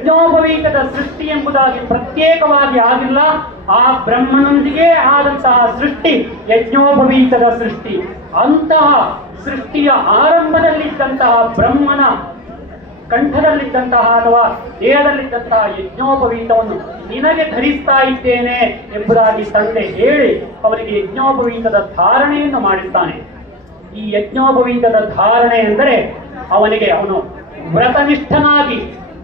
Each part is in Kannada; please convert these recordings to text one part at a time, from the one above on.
ಯಜ್ಞೋಪವೀತದ ಸೃಷ್ಟಿ ಎಂಬುದಾಗಿ ಪ್ರತ್ಯೇಕವಾಗಿ ಆಗಿಲ್ಲ, ಆ ಬ್ರಹ್ಮನೊಂದಿಗೆ ಆದಂತಹ ಸೃಷ್ಟಿ ಯಜ್ಞೋಪವೀತದ ಸೃಷ್ಟಿ. ಅಂತಹ ಸೃಷ್ಟಿಯ ಆರಂಭದಲ್ಲಿದ್ದಂತಹ ಬ್ರಹ್ಮನ ಕಂಠದಲ್ಲಿದ್ದಂತಹ ಅಥವಾ ದೇಹದಲ್ಲಿದ್ದಂತಹ ಯಜ್ಞೋಪವೀತವನ್ನು ನಿನಗೆ ಧರಿಸ್ತಾ ಇದ್ದೇನೆ ಎಂಬುದಾಗಿ ತಂದೆ ಹೇಳಿ ಅವರಿಗೆ ಯಜ್ಞೋಪವೀತದ ಧಾರಣೆಯನ್ನು ಮಾಡಿದ್ದಾನೆ ಈ ಯಜ್ಞೋಪವೀತದ ಧಾರಣೆ ಎಂದರೆ ಅವನಿಗೆ ಅವನು ವ್ರತನಿಷ್ಠನಾಗಿ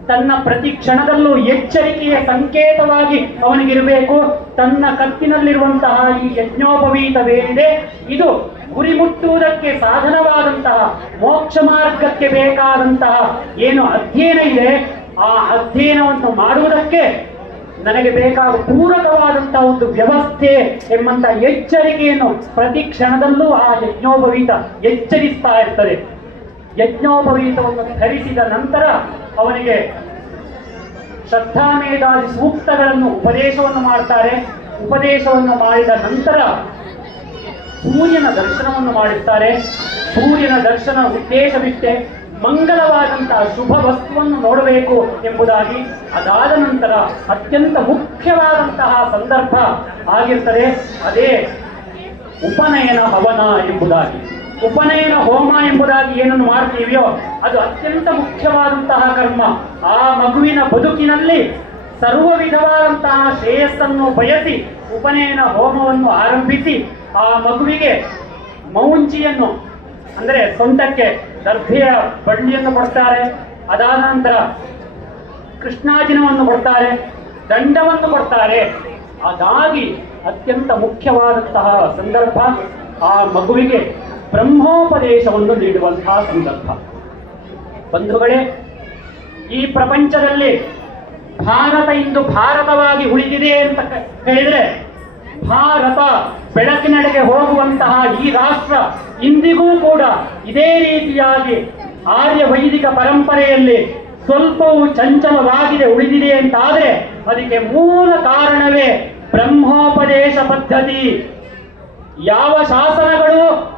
ತನ್ನ ಪ್ರತಿ ಕ್ಷಣದಲ್ಲೂ ಎಚ್ಚರಿಕೆಯ ಸಂಕೇತವಾಗಿ ಅವನಿಗಿರಬೇಕು. ತನ್ನ ಕತ್ತಿನಲ್ಲಿರುವಂತಹ ಈ ಯಜ್ಞೋಪವೀತವೇನಿದೆ? ಇದು ಗುರಿ ಮುಟ್ಟುವುದಕ್ಕೆ ಸಾಧನವಾದಂತಹ ಮೋಕ್ಷ ಮಾರ್ಗಕ್ಕೆ ಬೇಕಾದಂತಹ ಏನು ಅಧ್ಯಯನ ಇದೆ? ಆ ಅಧ್ಯಯನವನ್ನು ಮಾಡುವುದಕ್ಕೆ ನನಗೆ ಬೇಕಾದ ಪೂರಕವಾದಂತಹ ಒಂದು ವ್ಯವಸ್ಥೆ ಎಂಬಂತಹ ಎಚ್ಚರಿಕೆಯನ್ನು ಪ್ರತಿ ಕ್ಷಣದಲ್ಲೂ ಆ ಯಜ್ಞೋಪವೀತ ಎಚ್ಚರಿಸ್ತಾ ಇರ್ತದೆ. ಯಜ್ಞೋಪವೀತವನ್ನು ಧರಿಸಿದ ನಂತರ ಅವನಿಗೆ ಶ್ರದ್ಧಾಮೇಧಾದಿ ಸೂಕ್ತಗಳನ್ನು ಉಪದೇಶವನ್ನು ಮಾಡ್ತಾರೆ. ಉಪದೇಶವನ್ನು ಮಾಡಿದ ನಂತರ ಸೂರ್ಯನ ದರ್ಶನವನ್ನು ಮಾಡುತ್ತಾರೆ ಸೂರ್ಯನ ದರ್ಶನ ಬಿಟ್ಟೆ ಮಂಗಲವಾದಂತಹ ಶುಭ ವಸ್ತುವನ್ನು ನೋಡಬೇಕು ಎಂಬುದಾಗಿ ಅದಾದ ನಂತರ ಅತ್ಯಂತ ಮುಖ್ಯವಾದಂತಹ ಸಂದರ್ಭ ಆಗಿರ್ತದೆ. ಅದೇ ಉಪನಯನ ಹವನ ಎಂಬುದಾಗಿ. ಉಪನಯನ ಹೋಮ ಎಂಬುದಾಗಿ ಏನನ್ನು ಮಾಡ್ತೀವಿಯೋ ಅದು ಅತ್ಯಂತ ಮುಖ್ಯವಾದಂತಹ ಕರ್ಮ. ಆ ಮಗುವಿನ ಬದುಕಿನಲ್ಲಿ ಸರ್ವ ವಿಧವಾದಂತಹ ಶ್ರೇಯಸ್ಸನ್ನು ಬಯಸಿ ಉಪನಯನ ಹೋಮವನ್ನು ಆರಂಭಿಸಿ ಆ ಮಗುವಿಗೆ ಮೌಂಚಿಯನ್ನು, ಅಂದರೆ ಸೊಂಟಕ್ಕೆ ದರ್ಭೆಯ ಬಳ್ಳಿಯನ್ನು ಕೊಡ್ತಾರೆ. ಅದಾದ ನಂತರ ಕೃಷ್ಣಾಜಿನವನ್ನು ಕೊಡ್ತಾರೆ, ದಂಡವನ್ನು ಕೊಡ್ತಾರೆ. ಅದಾಗಿ ಅತ್ಯಂತ ಮುಖ್ಯವಾದಂತಹ ಸಂದರ್ಭ ಆ ಮಗುವಿಗೆ ಬ್ರಹ್ಮೋಪದೇಶವನ್ನು ನೀಡುವಂತಹ ಸಂದರ್ಭ. ಬಂಧುಗಳೇ, ಈ ಪ್ರಪಂಚದಲ್ಲಿ ಭಾರತ ಇಂದು ಭಾರತವಾಗಿ ಉಳಿದಿದೆ ಅಂತ ಹೇಳಿದ್ರೆ, ಭಾರತ ಬೆಳಕಿನಡೆಗೆ ಹೋಗುವಂತಹ ಈ ರಾಷ್ಟ್ರ ಇಂದಿಗೂ ಕೂಡ ಇದೇ ರೀತಿಯಾಗಿ ಆರ್ಯ ವೈದಿಕ ಪರಂಪರೆಯಲ್ಲಿ ಸ್ವಲ್ಪವೂ ಚಂಚಲವಾಗಿದೆ, ಉಳಿದಿದೆ ಅಂತಾದರೆ ಅದಕ್ಕೆ ಮೂಲ ಕಾರಣವೇ ಬ್ರಹ್ಮೋಪದೇಶ ಪದ್ಧತಿ. ಯಾವ ಶಾಸನಗಳು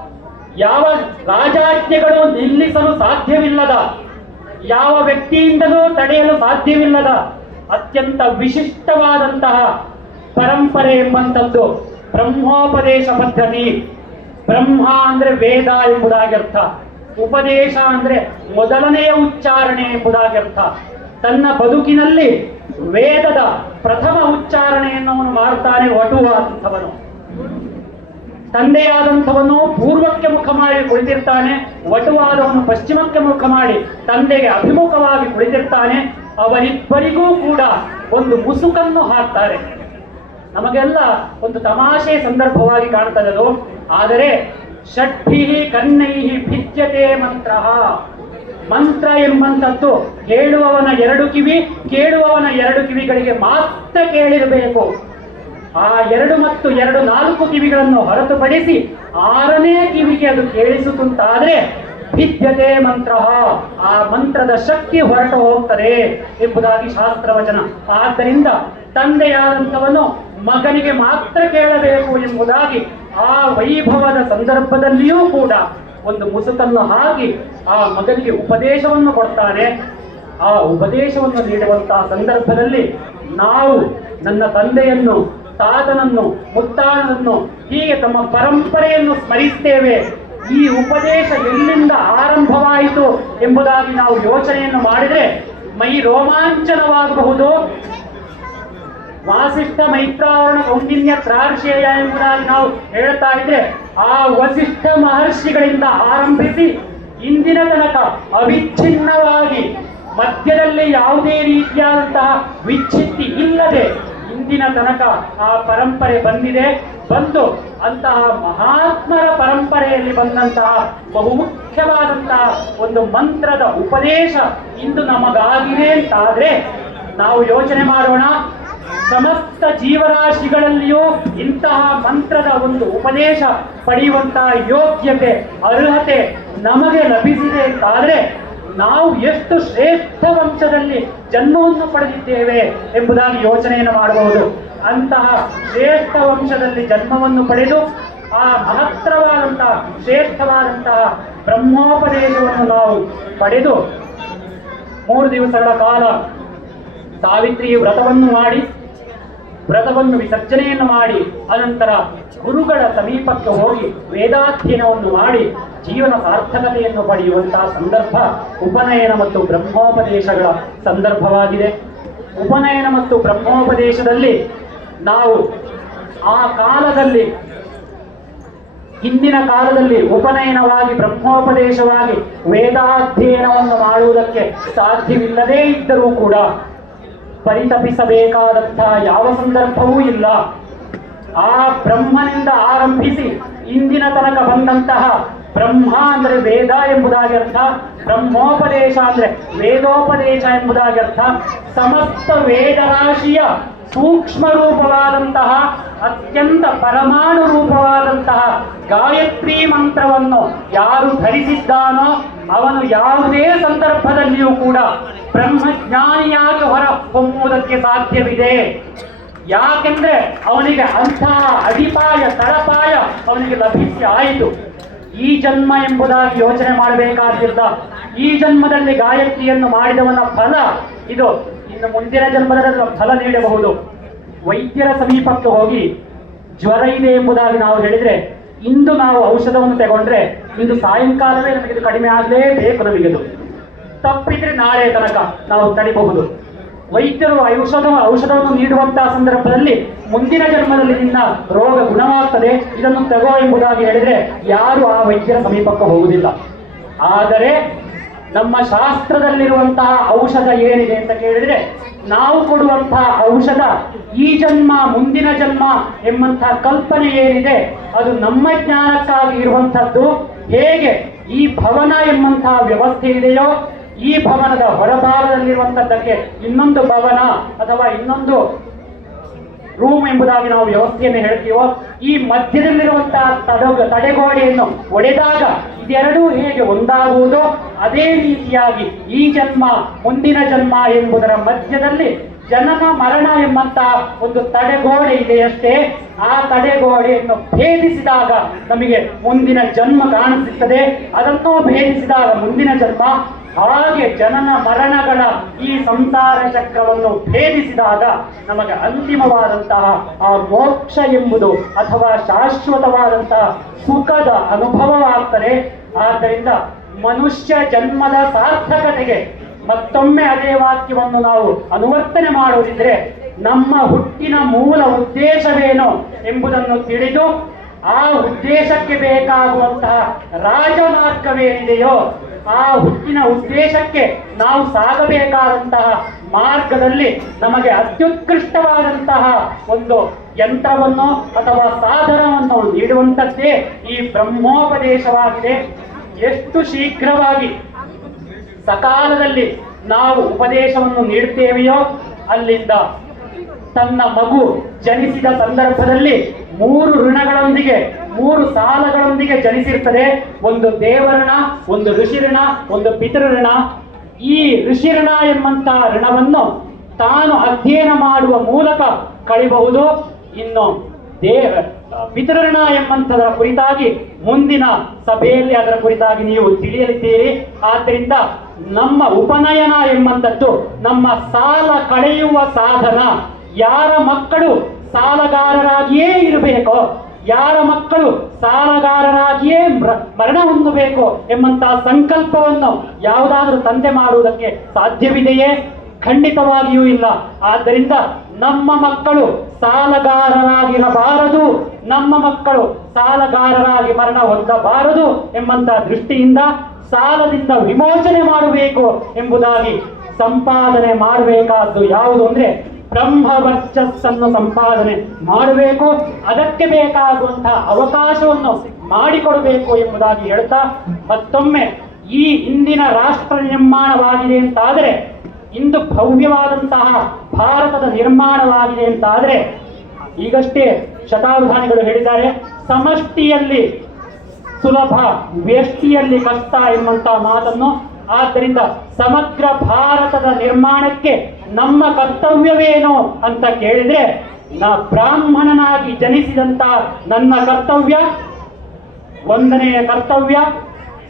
ಯಾವ ರಾಜಾಜ್ಞೆಗಳು ನಿಲ್ಲಿಸಲು ಸಾಧ್ಯವಿಲ್ಲದ, ಯಾವ ವ್ಯಕ್ತಿಯಿಂದಲೂ ತಡೆಯಲು ಸಾಧ್ಯವಿಲ್ಲದ ಅತ್ಯಂತ ವಿಶಿಷ್ಟವಾದಂತಹ ಪರಂಪರೆ ಎಂಬಂಥದ್ದು ಬ್ರಹ್ಮೋಪದೇಶ ಪದ್ಧತಿ. ಬ್ರಹ್ಮ ಅಂದ್ರೆ ವೇದ ಎಂಬುದಾಗಿ ಅರ್ಥ ಉಪದೇಶ ಅಂದ್ರೆ ಮೊದಲನೆಯ ಉಚ್ಚಾರಣೆ ಎಂಬುದಾಗಿ ಅರ್ಥ ತನ್ನ ಬದುಕಿನಲ್ಲಿ ವೇದದ ಪ್ರಥಮ ಉಚ್ಚಾರಣೆಯನ್ನು ಅವನು ಮಾಡ್ತಾನೆ, ವಟುವಾದಂಥವನು. ತಂದೆಯಾದಂಥವನು ಪೂರ್ವಕ್ಕೆ ಮುಖ ಮಾಡಿ ಕುಳಿತಿರ್ತಾನೆ, ವಟುವಾದವನು ಪಶ್ಚಿಮಕ್ಕೆ ಮುಖ ಮಾಡಿ ತಂದೆಗೆ ಅಭಿಮುಖವಾಗಿ ಕುಳಿತಿರ್ತಾನೆ, ಅವರಿಬ್ಬರಿಗೂ ಕೂಡ ಒಂದು ಮುಸುಕನ್ನು ಹಾಕ್ತಾರೆ. ನಮಗೆಲ್ಲ ಒಂದು ತಮಾಷೆ ಸಂದರ್ಭವಾಗಿ ಕಾಣ್ತದೆ ಅದು ಆದರೆ ಷಟ್ಭಿ ಕನ್ನೈಹಿ ಭಿದ್ಯತೆ ಮಂತ್ರ. ಮಂತ್ರ ಎಂಬಂಥದ್ದು ಕೇಳುವವನ ಎರಡು ಕಿವಿ, ಕೇಳುವವನ ಎರಡು ಕಿವಿಗಳಿಗೆ ಮಾತ್ರ ಕೇಳಿರಬೇಕು. ಆ ಎರಡು ಮತ್ತು ಎರಡು ನಾಲ್ಕು ಕಿವಿಗಳನ್ನು ಹೊರತುಪಡಿಸಿ ಆರನೇ ಕಿವಿಗೆ ಅದು ಕೇಳಿಸುತ್ತಂತಾದ್ರೆ ವಿದ್ಯತೆ ಮಂತ್ರ. ಆ ಮಂತ್ರದ ಶಕ್ತಿ ಹೊರಟು ಹೋಗ್ತದೆ ಎಂಬುದಾಗಿ ಶಾಸ್ತ್ರವಚನ. ಆದ್ದರಿಂದ ತಂದೆಯಾದಂಥವನು ಮಗನಿಗೆ ಮಾತ್ರ ಕೇಳಬೇಕು ಎಂಬುದಾಗಿ ಆ ವೈಭವದ ಸಂದರ್ಭದಲ್ಲಿಯೂ ಕೂಡ ಒಂದು ಮುಸುಕನ್ನು ಹಾಕಿ ಆ ಮಗನಿಗೆ ಉಪದೇಶವನ್ನು ಕೊಡ್ತಾನೆ. ಆ ಉಪದೇಶವನ್ನು ನೀಡುವಂತಹ ಸಂದರ್ಭದಲ್ಲಿ ನಾವು ನನ್ನ ತಂದೆಯನ್ನು ತಾತನನ್ನು ಮುತ್ತಾನನನ್ನು ಹೀಗೆ ತಮ್ಮ ಪರಂಪರೆಯನ್ನು ಸ್ಮರಿಸ್ತೇವೆ. ಈ ಉಪದೇಶ ಎಲ್ಲಿಂದ ಆರಂಭವಾಯಿತು ಎಂಬುದಾಗಿ ನಾವು ಯೋಚನೆಯನ್ನು ಮಾಡಿದರೆ ಮೈ ರೋಮಾಂಚನವಾಗಬಹುದು. ವಾಸಿಷ್ಠ ಮೈತ್ರಾವರಣ ಕೌಂಡಿನ್ಯ ತ್ರಾರ್ಷೇಯ ಎಂಬುದಾಗಿ ನಾವು ಹೇಳ್ತಾ ಇದ್ರೆ ಆ ವಸಿಷ್ಠ ಮಹರ್ಷಿಗಳಿಂದ ಆರಂಭಿಸಿ ಇಂದಿನ ತನಕ ಅವಿಚ್ಛಿನ್ನವಾಗಿ ಮಧ್ಯದಲ್ಲಿ ಯಾವುದೇ ರೀತಿಯಾದಂತಹ ವಿಚ್ಛಿತ್ತಿ ಇಲ್ಲದೆ ಇಂದಿನ ತನಕ ಆ ಪರಂಪರೆ ಬಂದಿದೆ. ಬಂದು ಅಂತಹ ಮಹಾತ್ಮರ ಪರಂಪರೆಯಲ್ಲಿ ಬಂದಂತಹ ಬಹುಮುಖ್ಯವಾದಂತಹ ಒಂದು ಮಂತ್ರದ ಉಪದೇಶ ಇಂದು ನಮಗಾಗಿದೆ ಅಂತಾದ್ರೆ ನಾವು ಯೋಚನೆ ಮಾಡೋಣ. ಸಮಸ್ತ ಜೀವರಾಶಿಗಳಲ್ಲಿಯೂ ಇಂತಹ ಮಂತ್ರದ ಒಂದು ಉಪದೇಶ ಪಡೆಯುವಂತಹ ಯೋಗ್ಯತೆ, ಅರ್ಹತೆ ನಮಗೆ ಲಭಿಸಿದೆ ಅಂತಾದ್ರೆ ನಾವು ಎಷ್ಟು ಶ್ರೇಷ್ಠ ವಂಶದಲ್ಲಿ ಜನ್ಮವನ್ನು ಪಡೆದಿದ್ದೇವೆ ಎಂಬುದಾಗಿ ಯೋಚನೆಯನ್ನು ಮಾಡಬಹುದು. ಅಂತಹ ಶ್ರೇಷ್ಠ ವಂಶದಲ್ಲಿ ಜನ್ಮವನ್ನು ಪಡೆದು ಆ ಮಹತ್ತರವಾದಂತಹ ಶ್ರೇಷ್ಠವಾದಂತಹ ಬ್ರಹ್ಮೋಪದೇಶವನ್ನು ನಾವು ಪಡೆದು ಮೂರು ದಿವಸಗಳ ಕಾಲ ಸಾವಿತ್ರಿ ವ್ರತವನ್ನು ಮಾಡಿ ವ್ರತವನ್ನು ವಿಸರ್ಜನೆಯನ್ನು ಮಾಡಿ, ಅನಂತರ ಗುರುಗಳ ಸಮೀಪಕ್ಕೆ ಹೋಗಿ ವೇದಾಧ್ಯಯನವನ್ನು ಮಾಡಿ ಜೀವನ ಸಾರ್ಥಕತೆಯನ್ನು ಪಡೆಯುವಂತಹ ಸಂದರ್ಭ ಉಪನಯನ ಮತ್ತು ಬ್ರಹ್ಮೋಪದೇಶಗಳ ಸಂದರ್ಭವಾಗಿದೆ. ಉಪನಯನ ಮತ್ತು ಬ್ರಹ್ಮೋಪದೇಶದಲ್ಲಿ ನಾವು ಆ ಕಾಲದಲ್ಲಿ, ಹಿಂದಿನ ಕಾಲದಲ್ಲಿ ಉಪನಯನವಾಗಿ, ಬ್ರಹ್ಮೋಪದೇಶವಾಗಿ ವೇದಾಧ್ಯಯನವನ್ನು ಮಾಡುವುದಕ್ಕೆ ಸಾಧ್ಯವಿಲ್ಲದೇ ಇದ್ದರೂ ಕೂಡ ಪರಿತಪಿಸಬೇಕಾದಂತಹ ಯಾವ ಸಂದರ್ಭವೂ ಇಲ್ಲ. ಆ ಬ್ರಹ್ಮನಿಂದ ಆರಂಭಿಸಿ ಇಂದಿನ ತನಕ ಬಂದಂತಹ ಬ್ರಹ್ಮ ಅಂದರೆ ವೇದ ಎಂಬುದಾಗಿ ಅರ್ಥ, ಬ್ರಹ್ಮೋಪದೇಶ ಅಂದರೆ ವೇದೋಪದೇಶ ಎಂಬುದಾಗಿ ಅರ್ಥ, ಸಮಸ್ತ ವೇದರಾಶಿಯ ಸೂಕ್ಷ್ಮ ರೂಪವಾದಂತಹ ಅತ್ಯಂತ ಪರಮಾಣು ರೂಪವಾದಂತಹ ಗಾಯತ್ರಿ ಮಂತ್ರವನ್ನು ಯಾರು ಧರಿಸಿದ್ದಾನೋ ಅವನು ಯಾವುದೇ ಸಂದರ್ಭದಲ್ಲಿಯೂ ಕೂಡ ಬ್ರಹ್ಮಜ್ಞಾನಿಯಾಗಿ ಹೊರ ಹೊಮ್ಮುವುದಕ್ಕೆ ಸಾಧ್ಯವಿದೆ. ಯಾಕೆಂದ್ರೆ ಅವನಿಗೆ ಅಂತಹ ಅಡಿಪಾಯ, ತಳಪಾಯ ಅವನಿಗೆ ಲಭಿಸಿ ಆಯಿತು. ಈ ಜನ್ಮ ಎಂಬುದಾಗಿ ಯೋಚನೆ ಮಾಡಬೇಕಾಗಿಲ್ಲ ಈ ಜನ್ಮದಲ್ಲಿ ಗಾಯತ್ರಿಯನ್ನು ಮಾಡಿದವನ ಫಲ ಇದು ಇನ್ನು ಮುಂದಿನ ಜನ್ಮದಲ್ಲಿ ಫಲ ನೀಡಬಹುದು. ವೈದ್ಯರ ಸಮೀಪಕ್ಕೆ ಹೋಗಿ ಜ್ವರ ಇದೆ ಎಂಬುದಾಗಿ ನಾವು ಹೇಳಿದ್ರೆ ಇಂದು ನಾವು ಔಷಧವನ್ನು ತಗೊಂಡ್ರೆ ಇಂದು ಸಾಯಂಕಾಲವೇ ನಮಗೆ ಇದು ಕಡಿಮೆ ಆಗಲೇಬೇಕು ನಮಗೆ ತಪ್ಪಿದ್ರೆ ನಾಳೆ ತನಕ ನಾವು ತಡಿಬಹುದು. ವೈದ್ಯರು ಔಷಧ ಔಷಧವನ್ನು ನೀಡುವಂತಹ ಸಂದರ್ಭದಲ್ಲಿ ಮುಂದಿನ ಜನ್ಮದಲ್ಲಿ ನಿನ್ನ ರೋಗ ಗುಣವಾಗ್ತದೆ, ಇದನ್ನು ತಗೋ ಎಂಬುದಾಗಿ ಹೇಳಿದ್ರೆ ಯಾರು ಆ ವೈದ್ಯರ ಸಮೀಪಕ್ಕೆ ಹೋಗುವುದಿಲ್ಲ. ಆದರೆ ನಮ್ಮ ಶಾಸ್ತ್ರದಲ್ಲಿರುವಂತಹ ಔಷಧ ಏನಿದೆ ಅಂತ ಕೇಳಿದ್ರೆ ನಾವು ಕೊಡುವಂತಹ ಔಷಧ ಈ ಜನ್ಮ, ಮುಂದಿನ ಜನ್ಮ ಎಂಬಂತಹ ಕಲ್ಪನೆ ಏನಿದೆ, ಅದು ನಮ್ಮ ಜ್ಞಾನಕ್ಕಾಗಿ ಇರುವಂತಹದ್ದು ಹೇಗೆ ಈ ಭವನ ಎಂಬಂತಹ ವ್ಯವಸ್ಥೆ ಇದೆಯೋ, ಈ ಭವನದ ಹೊರಭಾಗದಲ್ಲಿರುವಂಥದ್ದಕ್ಕೆ ಇನ್ನೊಂದು ಭವನ ಅಥವಾ ಇನ್ನೊಂದು ರೂಮ್ ಎಂಬುದಾಗಿ ನಾವು ವ್ಯವಸ್ಥೆಯನ್ನು ಹೇಳ್ತೀವೋ, ಈ ಮಧ್ಯದಲ್ಲಿರುವಂತಹ ತಡ ತಡೆಗೋಡೆಯನ್ನು ಒಡೆದಾಗ ಇದೆರಡೂ ಹೇಗೆ ಒಂದಾಗುವುದೋ, ಅದೇ ರೀತಿಯಾಗಿ ಈ ಜನ್ಮ, ಮುಂದಿನ ಜನ್ಮ ಎಂಬುದರ ಮಧ್ಯದಲ್ಲಿ ಜನನ, ಮರಣ ಎಂಬಂತಹ ಒಂದು ತಡೆಗೋಡೆ ಇದೆಯಷ್ಟೇ ಆ ತಡೆಗೋಡೆಯನ್ನು ಭೇದಿಸಿದಾಗ ನಮಗೆ ಮುಂದಿನ ಜನ್ಮ ಕಾಣಿಸುತ್ತದೆ. ಅದನ್ನು ಭೇದಿಸಿದಾಗ ಮುಂದಿನ ಜನ್ಮ ಹಾಗೆ ಜನನ ಮರಣಗಳ ಈ ಸಂಸಾರ ಚಕ್ರವನ್ನು ಭೇದಿಸಿದಾಗ ನಮಗೆ ಅಂತಿಮವಾದಂತಹ ಆ ಮೋಕ್ಷ ಎಂಬುದು ಅಥವಾ ಶಾಶ್ವತವಾದಂತಹ ಸುಖದ ಅನುಭವವಾಗ್ತದೆ. ಆದ್ದರಿಂದ ಮನುಷ್ಯ ಜನ್ಮದ ಸಾರ್ಥಕತೆಗೆ ಮತ್ತೊಮ್ಮೆ ಅದೇ ವಾಕ್ಯವನ್ನು ನಾವು ಅನುವರ್ತನೆ ಮಾಡುವುದಿದ್ರೆ ನಮ್ಮ ಹುಟ್ಟಿನ ಮೂಲ ಉದ್ದೇಶವೇನು ಎಂಬುದನ್ನು ತಿಳಿದು ಆ ಉದ್ದೇಶಕ್ಕೆ ಬೇಕಾಗುವಂತಹ ರಾಜಮಾರ್ಗವೇನಿದೆಯೋ ಆ ಹುಟ್ಟಿನ ಉದ್ದೇಶಕ್ಕೆ ನಾವು ಸಾಗಬೇಕಾದಂತಹ ಮಾರ್ಗದಲ್ಲಿ ನಮಗೆ ಅತ್ಯುತ್ಕೃಷ್ಟವಾದಂತಹ ಒಂದು ಯಂತ್ರವನ್ನು ಅಥವಾ ಸಾಧನವನ್ನು ನೀಡುವಂಥದ್ದೇ ಈ ಬ್ರಹ್ಮೋಪದೇಶವಾಗಿದೆ. ಎಷ್ಟು ಶೀಘ್ರವಾಗಿ ಸಕಾಲದಲ್ಲಿ ನಾವು ಉಪದೇಶವನ್ನು ನೀಡುತ್ತೇವೆಯೋ, ಅಲ್ಲಿಂದ ತನ್ನ ಮಗು ಜನಿಸಿದ ಸಂದರ್ಭದಲ್ಲಿ ಮೂರು ಋಣಗಳೊಂದಿಗೆ, ಮೂರು ಸಾಲಗಳೊಂದಿಗೆ ಜನಿಸಿರ್ತದೆ. ಒಂದು ದೇವರಣ ಒಂದು ಋಷಿಋಣ ಒಂದು ಪಿತೃಋಣ ಈ ಋಷಿಋಣ ಎಂಬಂತಹ ಋಣವನ್ನು ತಾನು ಅಧ್ಯಯನ ಮಾಡುವ ಮೂಲಕ ಕಳಿಬಹುದು. ಇನ್ನು ದೇವ ಪಿತೃಋಣ ಎಂಬಂಥದರ ಕುರಿತಾಗಿ ಮುಂದಿನ ಸಭೆಯಲ್ಲಿ ಅದರ ಕುರಿತಾಗಿ ನೀವು ತಿಳಿಯಲಿದ್ದೀರಿ. ಆದ್ದರಿಂದ ನಮ್ಮ ಉಪನಯನ ಎಂಬಂಥದ್ದು, ನಮ್ಮ ಸಾಲ ಕಳೆಯುವ ಸಾಧನ, ಯಾರ ಮಕ್ಕಳು ಸಾಲಗಾರರಾಗಿಯೇ ಇರಬೇಕೋ? ಯಾರ ಮಕ್ಕಳು ಸಾಲಗಾರರಾಗಿಯೇ ಮ್ರ- ಮರಣ ಹೊಂದಬೇಕು ಎಂಬಂತಹ ಸಂಕಲ್ಪವನ್ನು ಯಾವುದಾದ್ರೂ ತಂದೆ ಮಾಡುವುದಕ್ಕೆ ಸಾಧ್ಯವಿದೆಯೇ? ಖಂಡಿತವಾಗಿಯೂ ಇಲ್ಲ. ಆದ್ದರಿಂದ ನಮ್ಮ ಮಕ್ಕಳು ಸಾಲಗಾರರಾಗಿರಬಾರದು, ನಮ್ಮ ಮಕ್ಕಳು ಸಾಲಗಾರರಾಗಿ ಮರಣ ಹೊಂದಬಾರದು ಎಂಬಂತಹ ದೃಷ್ಟಿಯಿಂದ ಸಾಲದಿಂದ ವಿಮೋಚನೆ ಮಾಡಬೇಕು ಎಂಬುದಾಗಿ ಸಂಪಾದನೆ ಮಾಡಬೇಕಾದ್ದು ಯಾವುದು ಅಂದ್ರೆ ಬ್ರಹ್ಮ ವರ್ಚಸ್ಸನ್ನು ಸಂಪಾದನೆ ಮಾಡಬೇಕು, ಅದಕ್ಕೆ ಬೇಕಾಗುವಂತಹ ಅವಕಾಶವನ್ನು ಮಾಡಿಕೊಡಬೇಕು ಎಂಬುದಾಗಿ ಹೇಳ್ತಾ, ಮತ್ತೊಮ್ಮೆ ಈ ಇಂದಿನ ರಾಷ್ಟ್ರ ನಿರ್ಮಾಣವಾಗಿದೆ ಅಂತಾದರೆ, ಇಂದು ಭವ್ಯವಾದಂತಹ ಭಾರತದ ನಿರ್ಮಾಣವಾಗಿದೆ ಅಂತಾದರೆ, ಈಗಷ್ಟೇ ಶತಾವಧಾನಿಗಳು ಹೇಳಿದ್ದಾರೆ, ಸಮಷ್ಟಿಯಲ್ಲಿ ಸುಲಭ, ವ್ಯಷ್ಟಿಯಲ್ಲಿ ಕಷ್ಟ ಎಂಬಂತಹ ಮಾತನ್ನು, ಆದ್ದರಿಂದ ಸಮಗ್ರ ಭಾರತದ ನಿರ್ಮಾಣಕ್ಕೆ ನಮ್ಮ ಕರ್ತವ್ಯವೇನು ಅಂತ ಕೇಳಿದ್ರೆ, ನಾ ಬ್ರಾಹ್ಮಣನಾಗಿ ಜನಿಸಿದಂತ ನನ್ನ ಕರ್ತವ್ಯ, ಒಂದನೆಯ ಕರ್ತವ್ಯ,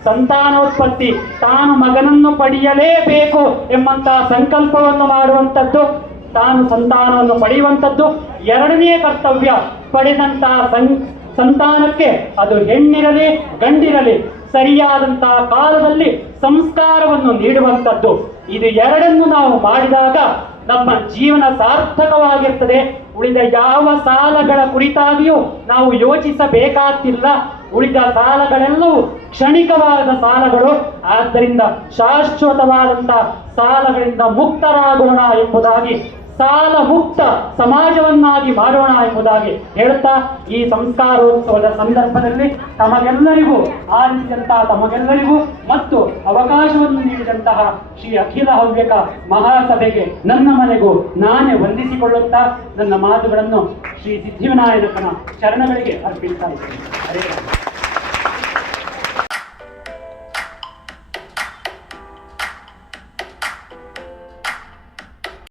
ಸಂತಾನೋತ್ಪತ್ತಿ, ತಾನು ಮಗನನ್ನು ಪಡೆಯಲೇಬೇಕು ಎಂಬಂತಹ ಸಂಕಲ್ಪವನ್ನು ಮಾಡುವಂಥದ್ದು, ತಾನು ಸಂತಾನವನ್ನು ಪಡೆಯುವಂಥದ್ದು ಎರಡನೇ ಕರ್ತವ್ಯ ಪಡೆದಂತಹ ಸಂ, ಸಂತಾನಕ್ಕೆ ಅದು ಹೆಣ್ಣಿರಲಿ, ಗಂಡಿರಲಿ ಸರಿಯಾದಂತಹ ಕಾಲದಲ್ಲಿ ಸಂಸ್ಕಾರವನ್ನು ನೀಡುವಂಥದ್ದು. ಇದು ಎರಡನ್ನು ನಾವು ಮಾಡಿದಾಗ ನಮ್ಮ ಜೀವನ ಸಾರ್ಥಕವಾಗಿರ್ತದೆ. ಉಳಿದ ಯಾವ ಸಾಲಗಳ ಕುರಿತಾಗಿಯೂ ನಾವು ಯೋಚಿಸಬೇಕಾತಿಲ್ಲ. ಉಳಿದ ಸಾಲಗಳೆಲ್ಲವೂ ಕ್ಷಣಿಕವಾದ ಸಾಲಗಳು. ಆದ್ದರಿಂದ ಶಾಶ್ವತವಾದಂತಹ ಸಾಲಗಳಿಂದ ಮುಕ್ತರಾಗೋಣ ಎಂಬುದಾಗಿ ಸಾಲ ಮುಕ್ತ ಸಮಾಜವನ್ನಾಗಿ ಮಾಡೋಣ ಎಂಬುದಾಗಿ ಹೇಳ್ತಾ ಈ ಸಂಸ್ಕಾರೋತ್ಸವದ ಸಂದರ್ಭದಲ್ಲಿ ತಮಗೆಲ್ಲರಿಗೂ ಆಲಿಸಿದಂತಹ ತಮಗೆಲ್ಲರಿಗೂ ಮತ್ತು ಅವಕಾಶವನ್ನು ನೀಡಿದಂತಹ ಶ್ರೀ ಅಖಿಲ ಹವ್ಯಕ ಮಹಾಸಭೆಗೆ ನನ್ನ ಮನೆಗೂ ನಾನೇ ವಂದಿಸಿಕೊಳ್ಳುತ್ತಾ ನನ್ನ ಮಾತುಗಳನ್ನು ಶ್ರೀ ಸಿದ್ಧಿವಿನಾಯಕನ ಚರಣಗಳಿಗೆ ಅರ್ಪಿಸ್ತಾ ಇದ್ದೇನೆ.